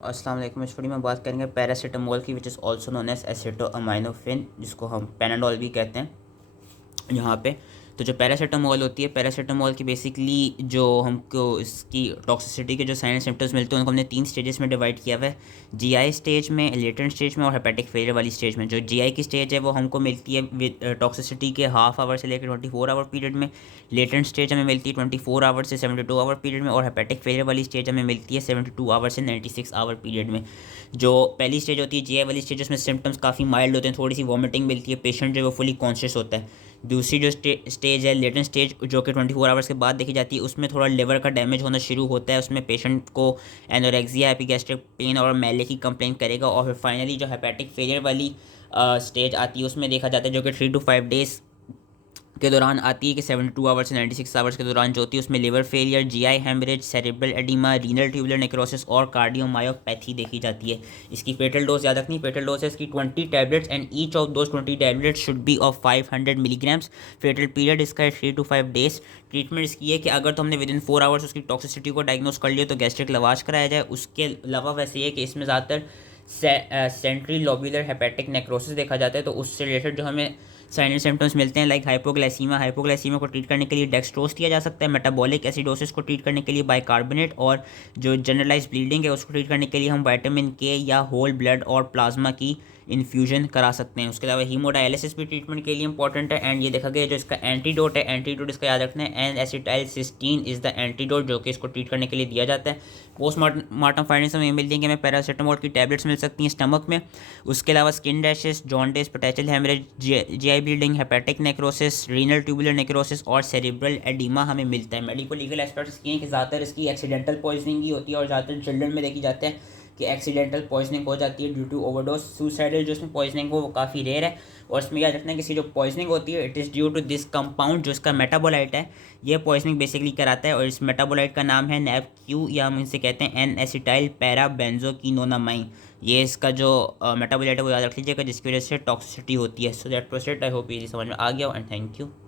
अस्सलाम वालेकुम। इस वीडियो में बात करेंगे पैरासीटामोल की, which is also known as acetaminophen, जिसको हम पैनाडोल भी कहते हैं यहाँ पे। तो जो पैरासीटामोल होती है, पैरासीटामोल की बेसिकली जो हमको इसकी टॉक्सिसिटी के जो साइन एंड सिम्टम्स मिलते हैं उनको हमने 3 स्टेजेस में डिवाइड किया हुआ है। जीआई स्टेज में, लेटेंट स्टेज में और हेपेटिक फेलियर वाली स्टेज में। जो जीआई की स्टेज है वो हमको मिलती है विद टॉक्सिसिटी के हाफ आवर से लेकर 24 आवर पीरियड में। लेटेंट स्टेज हमें मिलती है 24 आवर से 72 आवर पीरियड में। और हेपेटिक फेलियर वाली स्टेज हमें मिलती है 72 आवर से 96 आवर पीरियड में। जो पहली स्टेज होती है जीआई वाली स्टेज, उसमें सिम्टम्स काफ़ी माइल्ड होते हैं, थोड़ी सी वॉमिटिंग मिलती है, पेशेंट जो है वो फुली कॉन्शियस होता है। दूसरी जो स्टेज है लेटेंट स्टेज, जो कि 24 आवर्स के बाद देखी जाती है, उसमें थोड़ा लिवर का डैमेज होना शुरू होता है। उसमें पेशेंट को एनोरेक्सिया, एपिगैस्ट्रिक पेन और मैले की कंप्लेन करेगा। और फिर फाइनली जो हेपेटिक फेलियर वाली स्टेज आती है उसमें देखा जाता है, जो कि 3 to 5 डेज़ के दौरान आती है, कि 72 आवर्स से 96 आवर्स के दौरान जो होती है उसमें liver failure, GI haemorrhage, cerebral oedema, renal tubular necrosis और कार्डियोमायोपैथी देखी जाती है। इसकी फेटल डोज याद रखनी, फेटल डोज है इसकी 20 tablets and each of dose 20 tablets should be of 500 milligrams. Fatal period इसका है 3 to 5 डेज। ट्रीटमेंट इसकी है कि अगर तो हमने विद इन 4 आवर्स उसकी टॉक्सिसिटी को डायग्नोस कर लिया तो गैस्ट्रिक लवाज कराया जाए। उसके अलावा वैसे ये कि इसमें ज़्यादातर सेंट्री लोब्यूलर हेपेटिक नेक्रोसिस देखा जाता है, तो उससे रिलेटेड जो हमें साइन एंड सिम्टम्स मिलते हैं लाइक हाइपोग्लाइसीमिया को ट्रीट करने के लिए डेक्सट्रोज दिया जा सकता है। मेटाबॉलिक एसिडोसिस को ट्रीट करने के लिए बाइकार्बोनेट, और जो जनरलाइज ब्लीडिंग है उसको ट्रीट करने के लिए हम विटामिन के या होल ब्लड और प्लाज्मा की इन्फ्यूजन करा सकते हैं। उसके अलावा हीमोडायलिसिस भी ट्रीटमेंट के लिए इंपॉर्टेंट है। एंड ये देखा गया जो इसका एंटीडोट है, एंटीडोट इसका याद रखना है, N acetyl cysteine is the antidote, जो कि इसको ट्रीट करने के लिए दिया जाता है। पोस्टमार्टम फाइंडिंग्स हमें मिल जाएंगे, हमें पैरासीटामोल की टैबलेट्स मिल सकती हैं स्टमक में। उसके अलावा skin rashes, jaundice, potential haemorrhage, GI bleeding, hepatic necrosis, renal tubular necrosis और सेरेब्रल एडिमा हमें मिलता है। मेडिको लीगल एस्पेक्ट्स इसकी हैं कि ज़्यादातर इसकी एक्सीडेंटल पॉइजनिंग ही होती है, और ज़्यादातर चिल्ड्रन में देखी जाते हैं कि एक्सीडेंटल पॉइजनिंग हो जाती है ड्यू टू ओवरडोज। सुसाइडल जो इसमें पॉइजनिंग हो वो काफ़ी रेयर है। और इसमें याद रखना है कि इसकी जो पॉइजनिंग होती है it is due to this compound, जो इसका मेटाबोलाइट है, ये पॉइजनिंग बेसिकली कराता है। और इस मेटाबोलाइट का नाम है नैब-क्यू, या हम इसे कहते हैं एन एसिटाइल पैरा बेंजोक्विनोनामाइन। ये इसका जो मेटाबोलाइट है वो याद रख लीजिएगा, जिसकी वजह से टॉक्सिसिटी होती है। So that process, I hope ये समझ में आ गया, एंड थैंक यू।